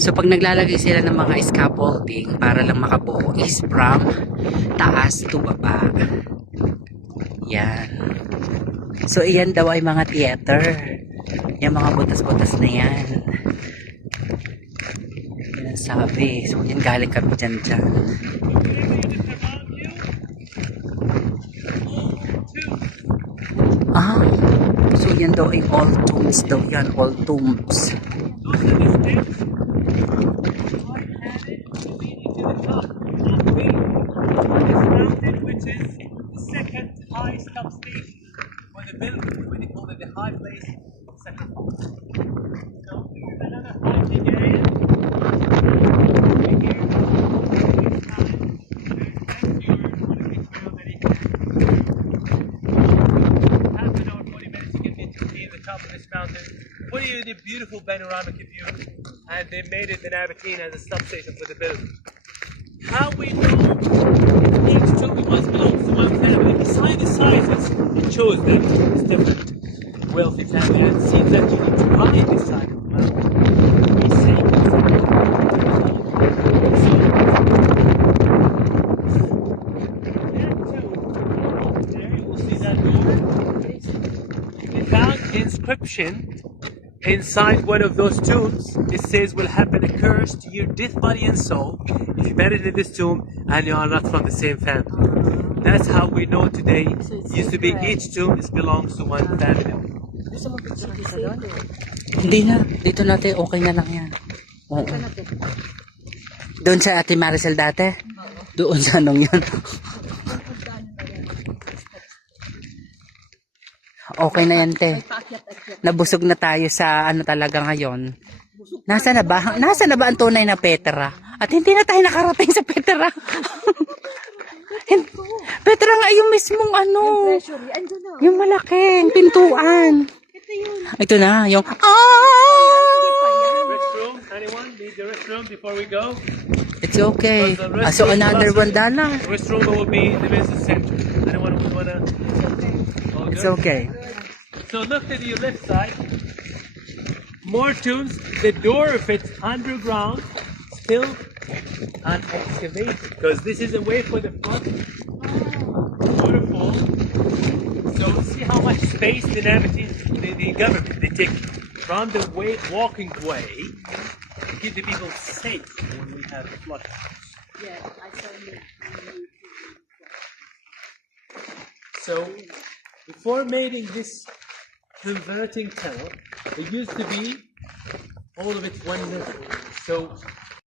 So pag naglalagay sila ng mga scaffolding para lang makabuo is from taas to baba. Yan. So iyan daw ay mga theater. Yung mga butas-butas na yan. Yan ang sabi. So yan galing kami dyan. Ah, so yan daw ay all tombs daw yan. All tombs. Which is the second highest substation for the building, when they call it the high place, second floor. So another hiking area. Half an hour, 40 minutes to get into the top of this mountain. What is the beautiful panoramic view? And they made it in Aberdeen as a substation for the building. How we know each tomb must belong to one family. Beside the sizes, it shows that it's different wealthy family. And it seems that you need to hide this side of the mountain. Be safe. There you will see that we found inscription inside one of those tombs. It says, will happen a curse to your death body and soul if you're buried in this tomb and you are not from the same family. That's how we know today. Used to be each tomb belongs to one family. Hindi na. Dito natin okay na lang yan. Oo. Doon sa Ate Maricel dati? Doon sa anong yan? Okay na yan, te. Nabusog na tayo sa ano talaga ngayon. Nasa na ba ang tunay na Petra? At hindi na tayo nakarating sa Petra. Petra nga yung mismong ano. Yung malaking pintuan. Ito na, yung Restroom? Anyone need the restroom before we go? It's okay. So another $1. The restroom will be in the business center. Anyone who wanna? It's okay. So look to your left side. More tombs. The door, if it's underground, still unexcavated because this is a way for the front waterfall. So see how much space the government they take from the walking way to keep the people safe when we have flood. Yeah, I saw you. So before making this converting tunnel, it used to be all of it one level. So